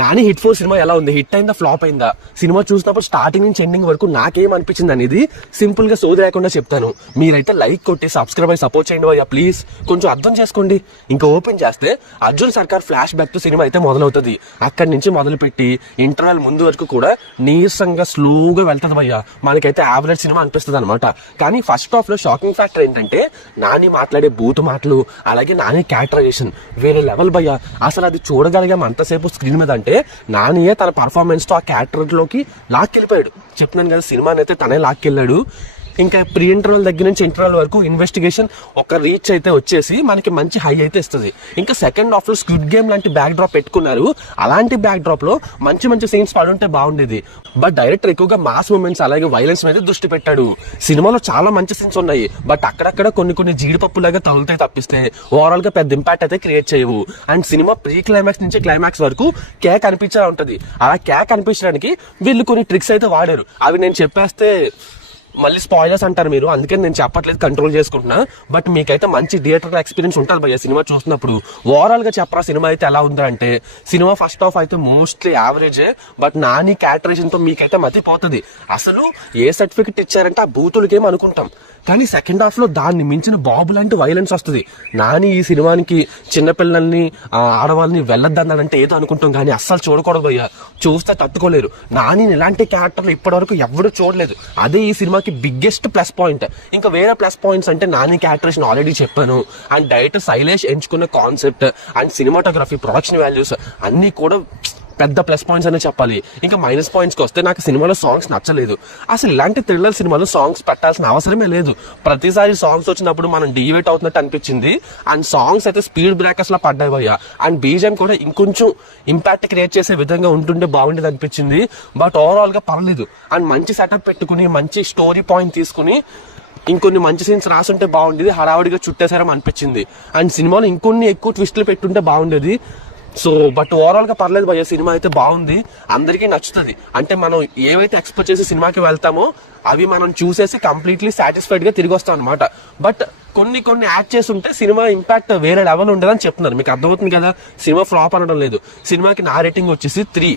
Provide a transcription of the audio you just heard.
Nani hit 4 cinema ఎలా ఉంది? Hit అయిందా, ఫ్లాప్ అయిందా? సినిమా చూసినప్పుడు స్టార్టింగ్ నుంచి ఎండింగ్ వరకు నాకేం అనిపించింది అనేది సింపుల్ గా సోది లేకుండా చెప్తాను. మీరైతే లైక్ కొట్టి సబ్స్క్రైబ్ అయి సపోర్ట్ చేయండి భయ్యా ప్లీజ్. కొంచెం అర్థం చేసుకోండి. ఇంకా ఓపెన్ చేస్తే అర్జున్ సర్కార్ ఫ్లాష్ బ్యాక్ తో సినిమా అయితే మొదలవుతుంది. అక్కడి నుంచి మొదలు పెట్టి ఇంటర్వెల్ ముందు వరకు కూడా నీరసంగా స్లోగా వెళ్తుంది భయ్యా. మనకైతే యావరేజ్ సినిమా అనిపిస్తుంది అనమాట. కానీ ఫస్ట్ హాఫ్ లో షాకింగ్ ఫ్యాక్టర్ ఏంటంటే నాని మాట్లాడే బూతు మాటలు, అలాగే నాని క్యారెక్టరైజేషన్ వేరే లెవెల్ భయ్యా. అసలు అది చూడగలిగాం అంతసేపు స్క్రీన్ మీద అంటే నానియే తన పర్ఫార్మెన్స్ తో ఆ క్యారెక్టర్ లోకి లాక్కెళ్ళిపోయాడు. చెప్తున్నాను కదా, సినిమాని అయితే తనే లాక్కెళ్ళాడు. ఇంకా ప్రీ ఇంటర్వల్ దగ్గర నుంచి ఇంటర్వల్ వరకు ఇన్వెస్టిగేషన్ ఒక రీచ్ అయితే వచ్చేసి మనకి మంచి హై అయితే ఇస్తుంది. ఇంకా సెకండ్ హాఫ్ లో స్క్విడ్ గేమ్ లాంటి బ్యాక్ డ్రాప్ పెట్టుకున్నారు. అలాంటి బ్యాక్ డ్రాప్ లో మంచి మంచి సీన్స్ పడుంటే బాగుండేది. బట్ డైరెక్టర్ ఎక్కువగా మాస్ మూమెంట్స్ అలాగే వైలెన్స్ మీద దృష్టి పెట్టాడు. సినిమాలో చాలా మంచి సీన్స్ ఉన్నాయి, బట్ అక్కడక్కడ కొన్ని జీడిపప్పు లాగా తగులుతాయి తప్పిస్తే ఓవరాల్ గా పెద్ద ఇంపాక్ట్ అయితే క్రియేట్ చేయవు. అండ్ సినిమా ప్రీ క్లైమాక్స్ నుంచి క్లైమాక్స్ వరకు కేక్ అనిపించే ఉంటది. అలా కేక్ అనిపించడానికి వీళ్ళు కొన్ని ట్రిక్స్ అయితే వాడారు. అవి నేను చెప్పేస్తే మళ్ళీ స్పాయిలర్స్ అంటారు మీరు, అందుకని నేను చెప్పట్లేదు, కంట్రోల్ చేసుకుంటున్నా. బట్ మీకైతే మంచి థియేటర్ ఎక్స్పీరియన్స్ ఉంటుంది భయ్య సినిమా చూసినప్పుడు. ఓవరాల్ గా చెప్పరా సినిమా అయితే ఎలా ఉందా అంటే, సినిమా ఫస్ట్ హాఫ్ అయితే మోస్ట్లీ యావరేజే. బట్ నాని క్యారెక్టరైజేషన్ తో మీకైతే మతిపోతుంది. అసలు ఏ సర్టిఫికెట్ ఇచ్చారంటే ఆ బూతులకేం అనుకుంటాం, కానీ సెకండ్ హాఫ్ లో దాన్ని మించిన బాబు లాంటి వైలెన్స్ వస్తుంది. నాని ఈ సినిమానికి చిన్నపిల్లల్ని ఆడవాళ్ళని వెళ్ళొద్దన్నాడంటే ఏదో అనుకుంటాం, కానీ అస్సలు చూడకూడదు భయ్య. చూస్తే తట్టుకోలేరు. నాని ఇలాంటి క్యారెక్టర్లు ఇప్పటి వరకు ఎవరు చూడలేదు. అదే ఈ సినిమాకి బిగ్గెస్ట్ ప్లస్ పాయింట్. ఇంకా వేరే ప్లస్ పాయింట్స్ అంటే నాని క్యారెక్టరేషన్ ఆల్రెడీ చెప్పాను. అండ్ డైరెక్టర్ శైలేష్ ఎంచుకున్న concept and cinematography, production values అన్ని కూడా పెద్ద ప్లస్ పాయింట్స్ అనే చెప్పాలి. ఇంకా మైనస్ పాయింట్స్కి వస్తే నాకు సినిమాలో సాంగ్స్ నచ్చలేదు. అసలు ఇలాంటి థ్రిల్లర్ సినిమాలో సాంగ్స్ పెట్టాల్సిన అవసరమే లేదు. ప్రతిసారి సాంగ్స్ వచ్చినప్పుడు మనం డివేట్ అవుతున్నట్టు అనిపించింది. అండ్ సాంగ్స్ అయితే స్పీడ్ బ్రేకర్స్ లా పడ్డాయి భయ్యా. అండ్ బీజం కూడా ఇంకొంచెం ఇంపాక్ట్ క్రియేట్ చేసే విధంగా ఉంటుంటే బాగుండేది అనిపించింది. బట్ ఓవరాల్ గా పర్లేదు. అండ్ మంచి సెటప్ పెట్టుకుని మంచి స్టోరీ పాయింట్ తీసుకుని ఇంకొన్ని మంచి సీన్స్ రాసుంటే బాగుండేది. హడావుడిగా చుట్టేసారం అనిపించింది. అండ్ సినిమాలో ఇంకొన్ని ఎక్కువ ట్విస్టులు పెట్టుంటే బాగుండేది. సో బట్ ఓవరాల్ గా పర్లేదు భయ్య, సినిమా అయితే బాగుంది, అందరికీ నచ్చుతుంది. అంటే మనం ఏవైతే ఎక్స్పెక్ట్ చేసి సినిమాకి వెళ్తామో అవి మనం చూసేసి కంప్లీట్లీ సాటిస్ఫైడ్ గా తిరిగి వస్తాం అనమాట. బట్ కొన్ని యాడ్ చేసి ఉంటే సినిమా ఇంపాక్ట్ వేరే లెవెల్ ఉండదని చెప్తున్నారు. మీకు అర్థమవుతుంది కదా, సినిమా ఫ్లాప్ అనడం లేదు. సినిమాకి నా రేటింగ్ వచ్చేసి 3.